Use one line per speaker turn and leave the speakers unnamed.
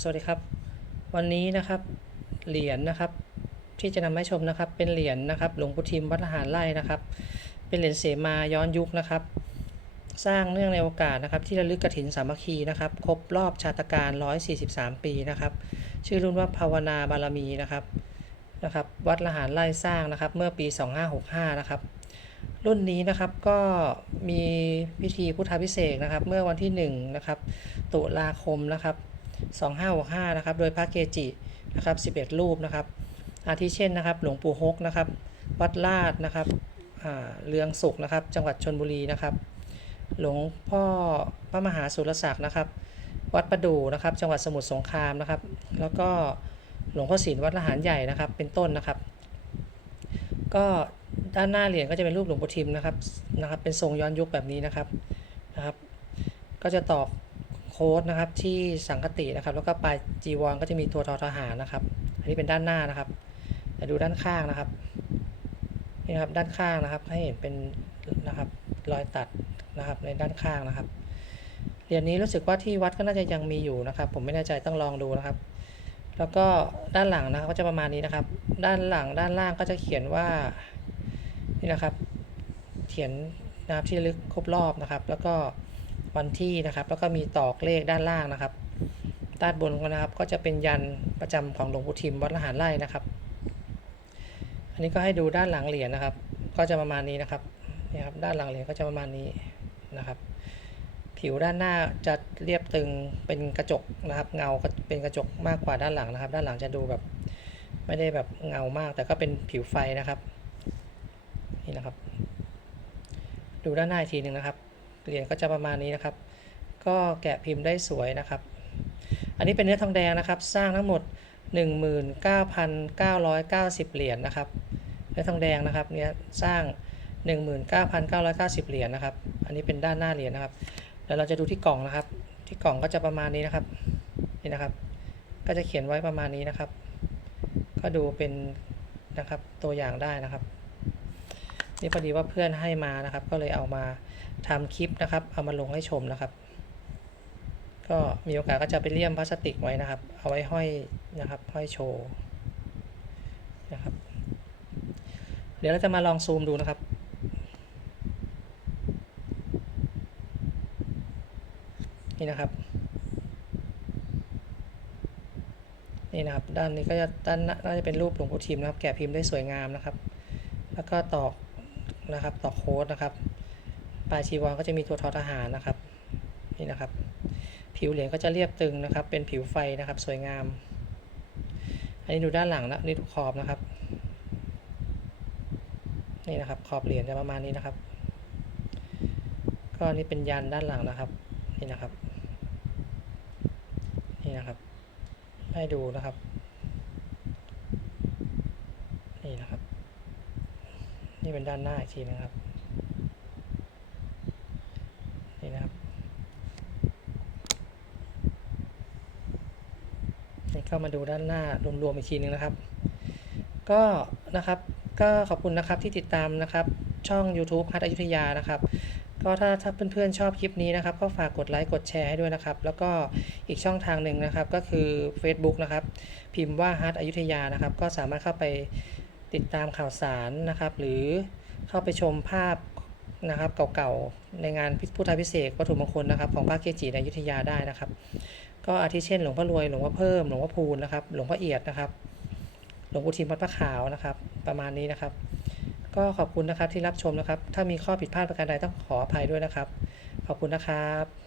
สวัสดีครับ วันนี้นะครับเหรียญนะครับ ที่จะนำมาให้ชมนะครับ เป็นเหรียญนะครับ หลวงปู่ทิมวัดละหารไร่นะครับ เป็นเหรียญเสมาย้อนยุคนะครับ สร้างเนื่องในโอกาสนะครับ ที่ระลึกกฐินสามัคคีนะครับ ครบรอบชาตการ 143 ปีนะครับ ชื่อรุ่นว่าภาวนาบารมีนะครับนะครับวัดละหารไร่สร้างนะครับ เมื่อปี 2565 นะครับ รุ่นนี้นะครับก็มีพิธีพุทธาพิเศษนะครับ เมื่อวันที่1นะครับตุลาคมนะครับ 2565นะครับ โดยพระเกจินะครับ11 รูปนะครับ อาทิเช่นนะครับ หลวงปู่ฮกนะครับ วัดลาดนะครับเรืองสุขนะครับ จังหวัดชนบุรีนะครับ หลวงพ่อพระมหาสุรศักดิ์นะครับ วัดประดู่นะครับ จังหวัดสมุทรสงครามนะครับ แล้วก็หลวงพ่อศิลวัดละหารใหญ่นะครับ เป็นต้นนะครับ ก็ด้านหน้าเหรียญก็จะเป็นรูปหลวงปู่ทิมนะครับนะครับ เป็นทรงย้อนยุคแบบนี้นะครับนะครับ ก็จะตอก โค้ดนะครับที่สังคตินะครับ แล้วก็ปลายจีวรก็จะมีตัวทอทหารนะครับ อันนี้เป็นด้านหน้านะครับแต่ดูด้านข้างนะครับนี่นะครับด้านข้างนะครับ ให้เห็นเป็นนะครับรอยตัดนะครับในด้านข้างนะครับเหรียญนี้รู้สึกว่าที่วัดก็น่าจะยังมีอยู่นะครับ ผมไม่แน่ใจต้องลองดูนะครับ แล้วก็ด้านหลังนะครับก็จะประมาณนี้นะครับ ด้านหลังด้านล่างก็จะเขียนว่านี่นะครับ เขียนนะครับที่ลึกครบรอบนะครับ แล้วก็ วันที่นะครับ แล้วก็มีตอกเลขด้านล่างนะครับ ด้านบนนะครับ ก็จะเป็นยันประจำของหลวงปู่ทิมวัดละหารไร่นะครับ อันนี้ก็ให้ดูด้านหลังเหรียญนะครับ ก็จะประมาณนี้นะครับนี่ครับ ด้านหลังเหรียญก็จะประมาณนี้นะครับ ผิวด้านหน้าจะเรียบตึงเป็นกระจกนะครับ เงาก็เป็นกระจกมากกว่าด้านหลังนะครับ ด้านหลังจะดูแบบไม่ได้แบบเงามาก แต่ก็เป็นผิวไฟนะครับ นี่นะครับ ดูด้านหน้าอีกทีหนึ่งนะครับ เหรียญก็จะประมาณนี้นะครับ ก็แกะพิมพ์ได้สวยนะครับ อันนี้เป็นเนื้อทองแดงนะครับ สร้างทั้งหมด 19,990 เหรียญนะครับ เนื้อทองแดงนะครับเนี่ยสร้าง 19,990 เหรียญนะครับ อันนี้เป็นด้านหน้าเหรียญนะครับแล้วเราจะดูที่กล่องนะครับ ที่กล่องก็จะประมาณนี้นะครับนี่นะครับ ก็จะเขียนไว้ประมาณนี้นะครับ ก็ดูเป็นนะครับตัวอย่างได้นะครับ นี่พอดีว่าเพื่อนให้มานะครับ ก็เลยเอามาทำคลิปนะครับ เอามาลงให้ชมนะครับ ก็มีโอกาสก็จะไปเลี่ยมพลาสติกไว้นะครับ เอาไว้ห้อยนะครับห้อยโชว์นะครับ เดี๋ยวเราจะมาลองซูมดูนะครับนี่นะครับนี่นะครับด้านนี้ก็จะด้านหน้น่าจะเป็นรูปหลวงปู่ทิมนะครับ แกะพิมพ์ได้สวยงามนะครับ แล้วก็ตอก นะครับต่อโค้ดนะครับ ปลายชีวรก็จะมีตัวทอทหารนะครับนี่นะครับ ผิวเหรียญก็จะเรียบตึงนะครับ เป็นผิวไฟนะครับ สวยงาม อันนี้ดูด้านหลังนะนี่ดูขอบนะครับ นี่นะครับ ขอบเหรียญจะประมาณนี้นะครับ ก็นี่เป็นยันด้านหลังนะครับ นี่นะครับ นี่นะครับ ให้ดูนะครับ นี่นะครับ นี่เป็นด้านหน้าอีกทีนะครับ นี่นะครับ นี่เข้ามาดูด้านหน้ารวมๆอีกทีนึงนะครับ ก็นะครับ ก็ขอบคุณนะครับที่ติดตามนะครับ ช่อง YouTube ฮัทอยุธยานะครับก็ถ้าถ้าเพื่อนๆชอบคลิปนี้นะครับ ก็ฝากกดไลค์กดแชร์ให้ด้วยนะครับ แล้วก็อีกช่องทางหนึ่งนะครับก็คือ Facebook นะครับ พิมพ์ว่าฮัทอยุธยานะครับ ก็สามารถเข้าไป ติดตามข่าวสารนะครับ หรือเข้าไปชมภาพนะครับเก่าๆในงานพุทธพิเศษวัตถุมงคลนะครับ ของพระเกจิในอยุธยาได้นะครับ ก็อาทิเช่น หลวงพ่อรวยหลวงพ่อเพิ่มหลวงพ่อพูนนะครับ หลวงพ่อเอียดนะครับ หลวงปู่ทิมวัดพระขาวนะครับ ประมาณนี้นะครับ ก็ขอบคุณนะครับที่รับชมนะครับ ถ้ามีข้อผิดพลาดประการใดต้องขออภัยด้วยนะครับ ขอบคุณนะครับ